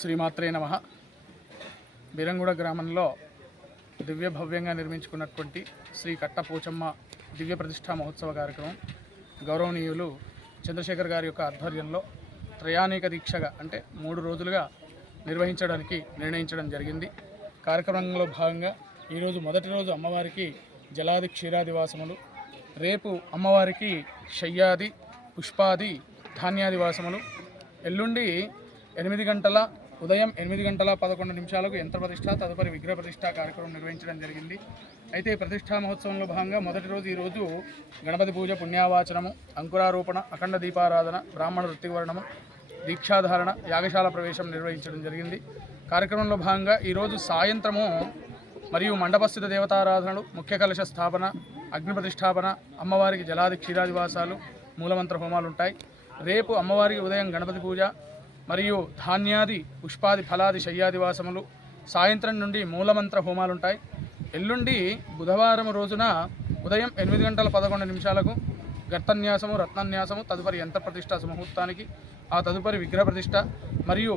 శ్రీమాత్రే నమః. బిరంగూడ గ్రామంలో దివ్య భవ్యంగా నిర్మించుకున్నటువంటి శ్రీ కట్ట పోచమ్మ దివ్య ప్రతిష్టా మహోత్సవ కార్యక్రమం గౌరవనీయులు చంద్రశేఖర్ గారి యొక్క ఆధ్వర్యంలో త్రయాణిక దీక్షగా అంటే 3 రోజులుగా నిర్వహించడానికి నిర్ణయించడం జరిగింది. కార్యక్రమంలో భాగంగా ఈరోజు మొదటి రోజు అమ్మవారికి జలాది క్షీరాదివాసములు, రేపు అమ్మవారికి శయ్యాది పుష్పాది ధాన్యాదివాసములు, ఎల్లుండి ఉదయం 8 గంటల 11 నిమిషాలకు యంత్ర ప్రతిష్ట, తదుపరి విగ్రహ ప్రతిష్ట కార్యక్రమం నిర్వహించడం జరిగింది. అయితే ప్రతిష్టా మహోత్సవంలో భాగంగా మొదటి రోజు ఈరోజు గణపతి పూజ, పుణ్యావాచనము, అంకురారోపణ, అఖండ దీపారాధన, బ్రాహ్మణ వృత్తివర్ణము, దీక్షాధారణ, యాగశాల ప్రవేశం నిర్వహించడం జరిగింది. కార్యక్రమంలో భాగంగా ఈరోజు సాయంత్రము మరియు మండపస్థిత దేవతారాధనలు, ముఖ్య కలశ స్థాపన, అగ్ని ప్రతిష్టాపన, అమ్మవారికి జలాది క్షీరాదివాసాలు, మూలమంత్ర హోమాలు ఉంటాయి. రేపు అమ్మవారికి ఉదయం గణపతి పూజ మరియు ధాన్యాది పుష్పాది ఫలాది శయ్యాదివాసములు, సాయంత్రం నుండి మూలమంత్ర హోమాలు ఉంటాయి. ఎల్లుండి బుధవారం రోజున ఉదయం 8 గంటల 11 నిమిషాలకు గర్తన్యాసము, రత్నన్యాసము, తదుపరి యంత్ర ప్రతిష్ట ముహూర్తానికి, ఆ తదుపరి విగ్రహ ప్రతిష్ట మరియు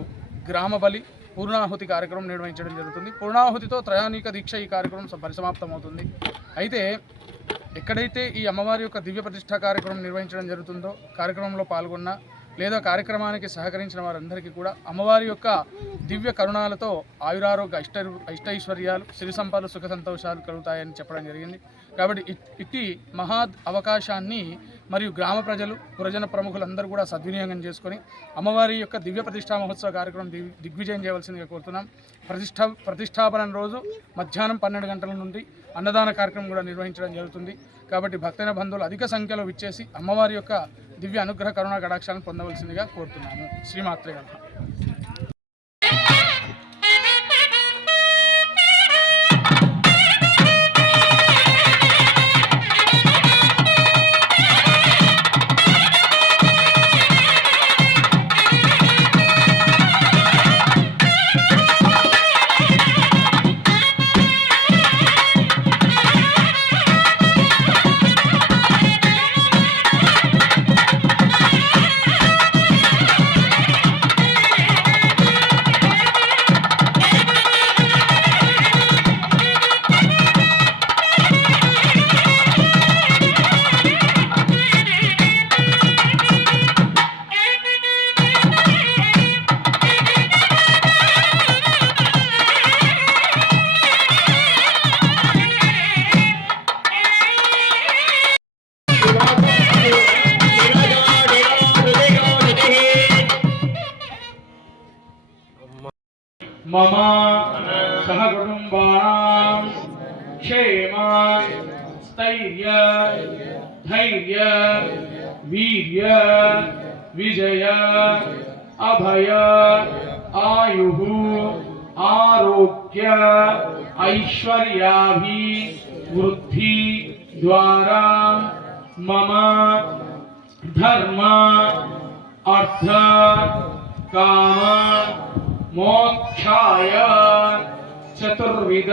గ్రామ బలి, పూర్ణాహుతి కార్యక్రమం నిర్వహించడం జరుగుతుంది. పూర్ణాహుతితో త్రయాణిక దీక్ష ఈ కార్యక్రమం పరిసమాప్తమవుతుంది. అయితే ఎక్కడైతే ఈ అమ్మవారి యొక్క దివ్య ప్రతిష్ట కార్యక్రమం నిర్వహించడం జరుగుతుందో, కార్యక్రమంలో పాల్గొన్న లేదా కార్యక్రమానికి సహకరించిన వారందరికీ కూడా అమ్మవారి యొక్క దివ్య కరుణాలతో ఆయురారోగ్య ఐష్టైశ్వర్యాలు, సిరి సంపదలు, సుఖ సంతోషాలు కలుగుతాయని చెప్పడం జరిగింది. కాబట్టి ఇట్టి మహా అవకాశాన్ని మరియు గ్రామ ప్రజలు, పురజన ప్రముఖులందరూ కూడా సద్వినియోగం చేసుకొని అమ్మవారి యొక్క దివ్య ప్రతిష్టా మహోత్సవ కార్యక్రమం దిగ్విజయం చేయవలసిందిగా కోరుతున్నాం. ప్రతిష్టాపన రోజు మధ్యాహ్నం 12 గంటల నుండి అన్నదాన కార్యక్రమం కూడా నిర్వహించడం జరుగుతుంది. కాబట్టి భక్తైన బంధువులు అధిక సంఖ్యలో విచ్చేసి అమ్మవారి యొక్క దివ్య అనుగ్రహ కరుణా కటాక్షాలను పొందవలసిందిగా కోరుతున్నాము. శ్రీమాత్రే నమః. మమ సహకుటుంబానాం క్షేమ స్థైర్య ధైర్య వీర్య విజయ అభయ ఆయుః ఆరోగ్య ఐశ్వర్యాభివృద్ధి ద్వారా మమ ధర్మ అర్థ కామ మోక్షాయ చతుర్విధ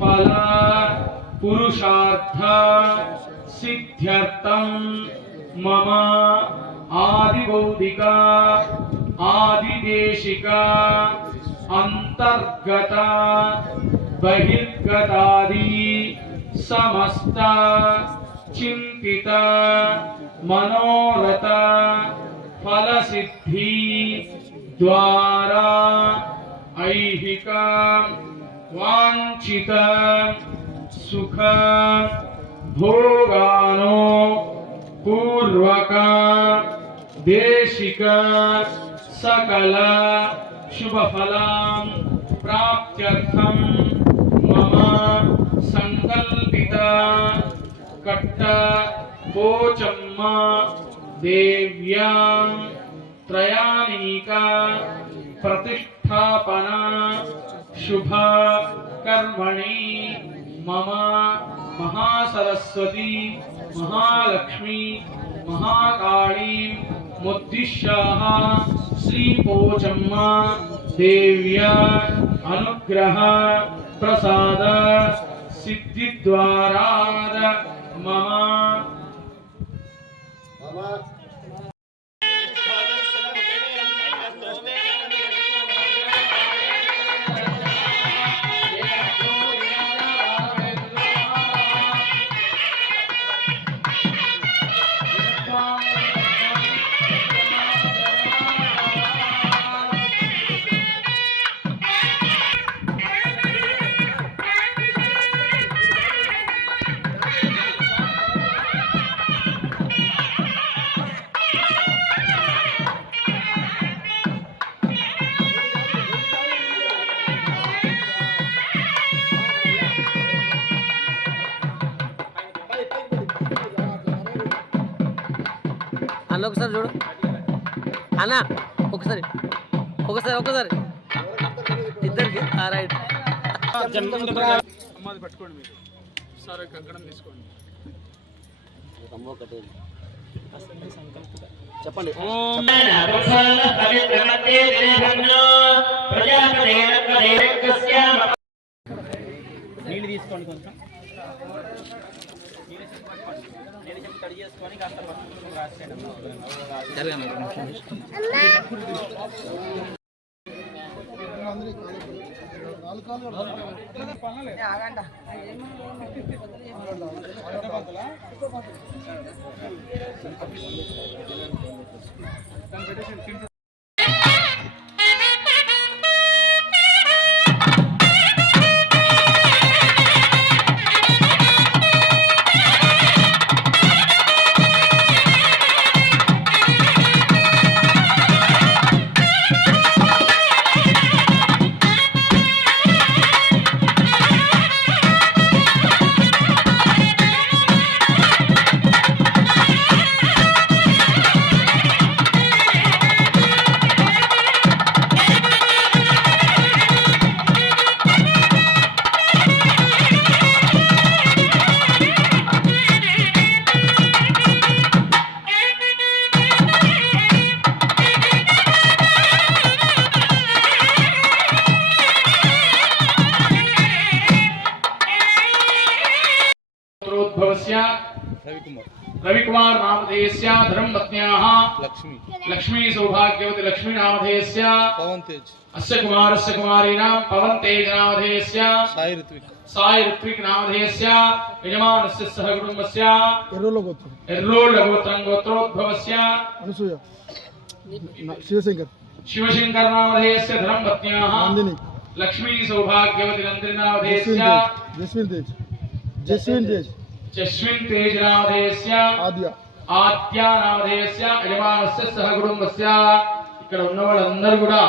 ఫల పురుషార్థ సిద్ధ్యర్థం మమ ఆదిభౌతిక ఆదిదేశిక అంతర్గత బహిర్గతాది సమస్త చింతిత మనోరథ ఫలసిద్ధి ద్వారా ఐహిక వాంఛిత సుఖ భోగానో పూర్వక దేశిక సకల శుభఫలాం ప్రాప్త్యర్థం మమ సంకల్పిత కట్ట పోచమ్మ దేవ్యాం త్రయాణిక ప్రతిష్టాపన శుభ కర్మణి మమ మహాసరస్వతి మహాలక్ష్మి మహాకాళీ ముద్దిశ్యాః శ్రీ పోచమ్మ దేవ్యా అనుగ్రహ ప్రసాద సిద్ధి ద్వారా మమ అన్న ఒకసారి చూడు అన్న ఒకసారి ఒకసారి ఒకసారి ఇద్దరికి రైట్. అమ్మది పట్టుకోండి మీరు సరే కంకణం తీసుకోండి. చెప్పండి. నీళ్ళు తీసుకోండి కొంచెం. నేను చెప్పి కడి చేసుకొని కాస్త रविकुमार नामधेयस्य धर्मपत्न्याः लक्ष्मी सौभाग्यवती लक्ष्मी नामधेयस्य अस्य कुमारस्य कुमारीणां पवन तेज नामधेयस्य साई ऋत्विक नामधेयस्य यजमानस्य सह कुटुम्बस्य एर्रोल गोत्रं गोत्रोद्भवस्य शिवशंकर नामधेयस्य धर्मपत्न्याः लक्ष्मी सौभाग्यवती नंदिनी नामधेयस्य जस्विन तेज नामधेयस्य आद्य नामधेयस्य యజమానస్య సహ కుటుంబస్య. ఇక్కడ ఉన్న వాళ్ళందరూ కూడా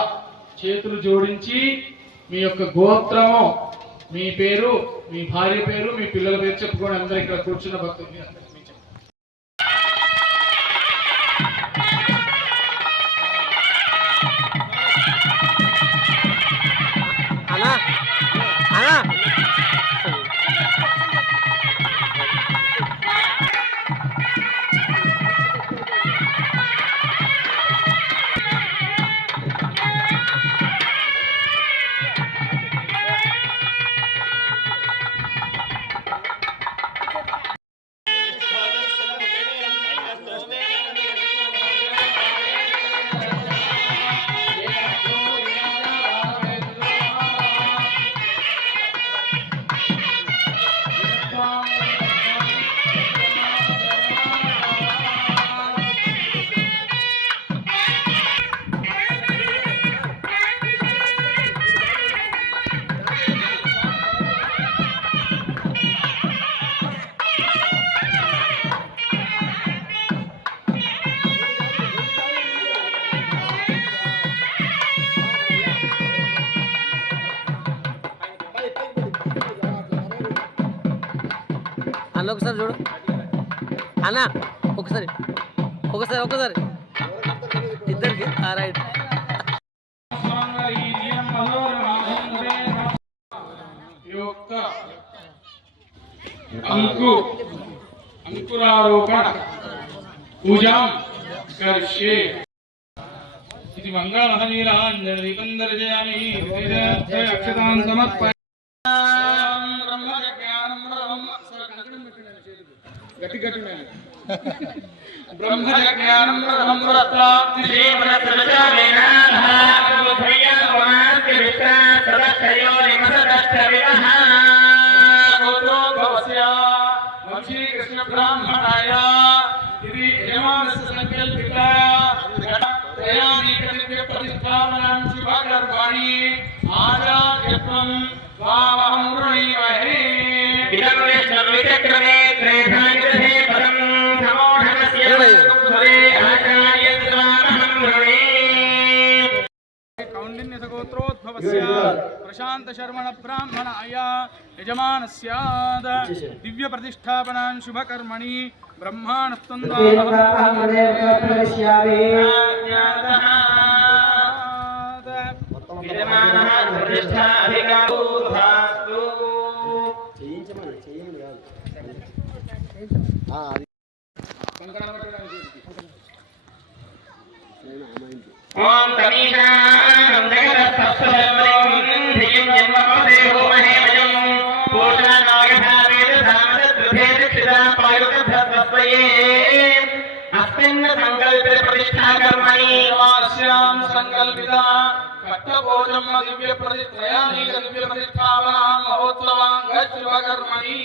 చేతులు జోడించి మీ యొక్క గోత్రము, మీ పేరు, మీ భార్య పేరు, మీ పిల్లల పేరు చెప్పుకొని అందరూ ఇక్కడ కూర్చున్న భక్తులు అన్నా అన్నా అన్న ఒకసారి చూడు అన్న ఒకసారి ఒకసారి ఒకసారి ఇద్దరికి రైట్. అంకురారోపణ పూజాం కరిష్యే. ఇది మంగళహనీరాంజన దీపం దర్శయామి. అక్షతాన్ సమర్పయామి. ब्रह्मज्ञानं ब्रह्मरत्नाप्ति जीवनसृजमेनाः भयमानस्य सदक्षयोनिमसदक्षविनः गोत्रोद्भवस्य वंशी कृष्ण ब्राह्मणाय इति यजमानस्य संकल्पिता त्रयानीकदिव्य प्रतिष्ठापनं शुभकर्माणि आचार्यत्वं वावहं वृणीमहे. इदं विष्णुविचक्रमे त्रेधानिदधे पदं समोढनस्य कौण्डिन्यसगोत्रोद्भवस्य प्रशान्तशर्मण ब्राह्मणाय यजमानस्याद दिव्यप्रतिष्ठापनां शुभकर्मणि ब्रह्माणत्वं ओम तमीशानं जगतस्तस्वरं धियं जन्मपदेहो महेमयं पूषणागधावेदधामदद्भेदक्षिता प्रायुधधत्वये अस्मिन् संकल्पितप्रतिष्ठाकर्मणि वास्यां संकल्पिता कट्टभोजम् दिव्यप्रतिष्ठयानि दिव्यप्रतिष्ठापनां महोत्सवाङ्गशुभकर्मणि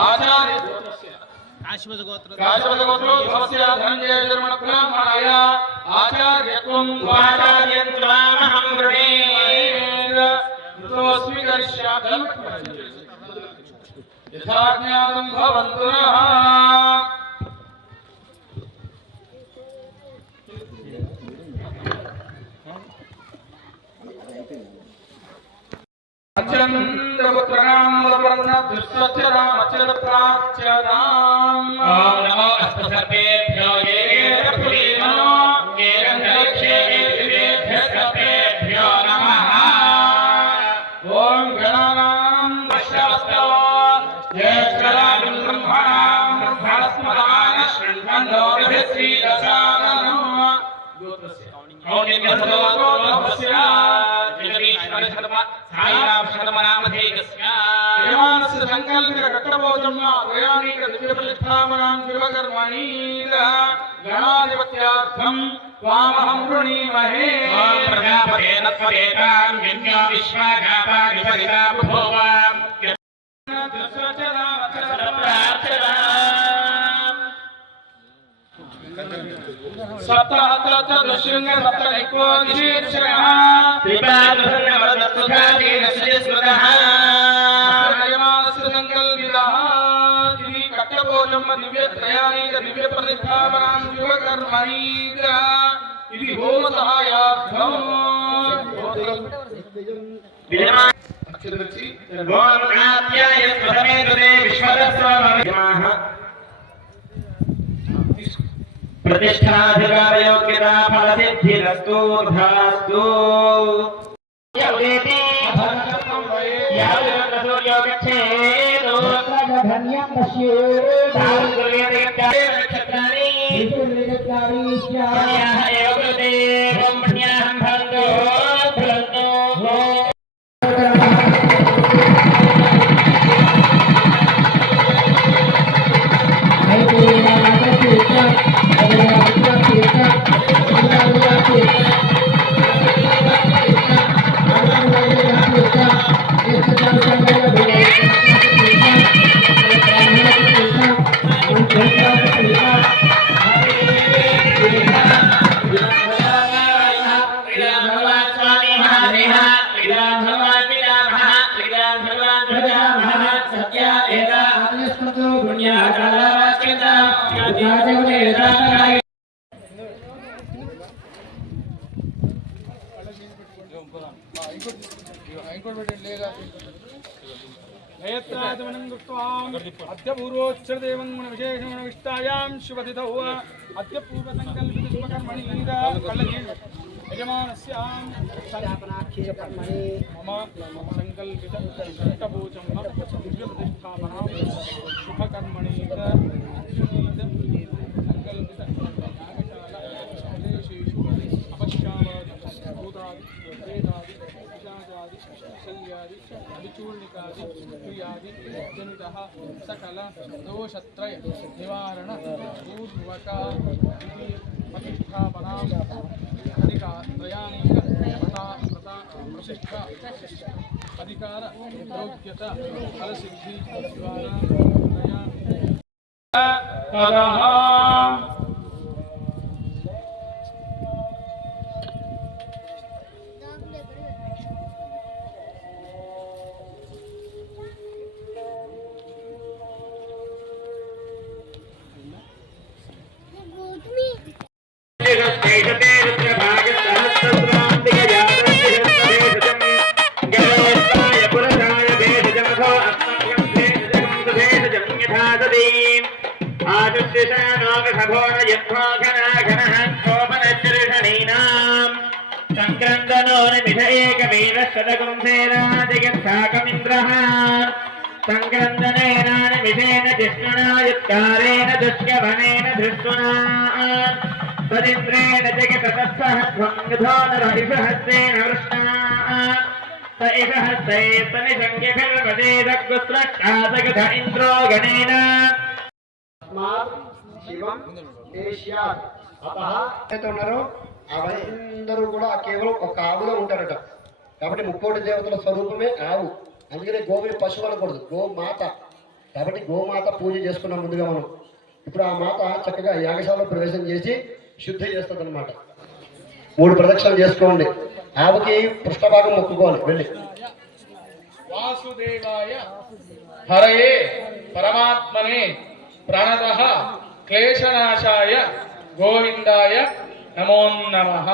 आचार्य काश्यपगोत्रोद्भवस्य धनञ्जय शर्मण ब्राह्मणाय आचार्यत्वं वाचार्यं त्वामहं वृणे ऋतोऽस्मि करिष्यामि यथा ज्ञातं भवन्तु नः चन्द्रपुत्रनामलपर्णदुष्टचरामचलप्राच्यताम् ओम नमो अस्तसर्पेभ्यो ये पुरीनो ये गन्धक्षे देवेभ्यः सर्पेभ्यो नमः ॐ गणानां पश्यवस्तो ज्येष्ठराजं ब्रह्मणां ब्रह्मणस्मदान शृण्वन्तो श्रीदशाननो कौण्डिन्यसगोत्रोद्भवस्य जगदीश्वरशर्म साईनाथशर्मनामधेयस्य यजमानस्य संकल्पितकट्टभोजम् त्रयाणीक दिव्यप्रतिष्ठापनां शुभकर्मणि गणाधिपत्यार्थं त्वामहं वृणीमहे ओम प्रजापतेन त्वरेतां यज्ञो विश्वागापादिपरिता बभूव सप्तहत्र दशृंग सप्तैकोदशीर्षः यजमानस्य संकल्पितः इति कट्टभोजम् दिव्यत्रयाणीक दिव्यप्रतिष्ठापनां शुभकर्मणि इति होमसहायार्थम् प्रतिष्ठाधिकार योग्यता फलसिद्धिरस्तु धास्तु अद्य पूर्वोच्चरदेवं गुणविशेषणविष्टायां शुभतिथौ अद्य पूर्वसङ्कल्पितशुभकर्मणि यजमानस्यां मम सङ्कल्पितकट्टभोजं दिव्यप्रतिष्ठापनां शुभकर्मणि सङ्कल्पितयागशालादेशेषु अपश्यावादि भूतादि वेदादि पिशाचादि शल्यादि विचूर्णिकादि क्रियादि जनितः सकल दोषत्रय निवारण पूर्वक प्रतिष्ठापनां अधिकारत्रयाणीक प्रतिष्ठा अधिकार योग्यता फलसिद्धि द्वारा गणः कोपनश्रीषणीनाम् संक्रन्दनो निमिष एकवीरः शतकुंसेनादिगच्छाकमिन्द्रः संक्रन्दनेन निमिषेन जिष्णुना युत्कारेण दुष्कवनेन धृष्णुना तदिन्द्रेण जगततत्सहध्वं नरहिषहस्तेन वृष्णा स इष हस्ते तनिषङ्गिभिर्वदेदग्गुस्रष्टासगध इन्द्रो गणेन శివం ఏషియా అతః అయితే ఉన్నారో అవన్నీ కూడా కేవలం ఒక ఆవులో ఉంటారట. కాబట్టి 30 దేవతల స్వరూపమే ఆవు. అందుకనే గోవుని పశువు అనకూడదు, గోమాత. కాబట్టి గోమాత పూజ చేసుకున్నాం ముందుగా మనం. ఇప్పుడు ఆ మాత చక్కగా యాగశాలలో ప్రవేశం చేసి శుద్ధి చేస్తుంది అనమాట. 3 ప్రదక్షిణలు చేసుకోండి. ఆవుకి పృష్ఠభాగం మొక్కుకోవాలి వెళ్ళి. వాసుదేవాయ హరయే పరమాత్మనే ప్రణతః క్లేశనాశాయ గోవిందాయ నమో నమః.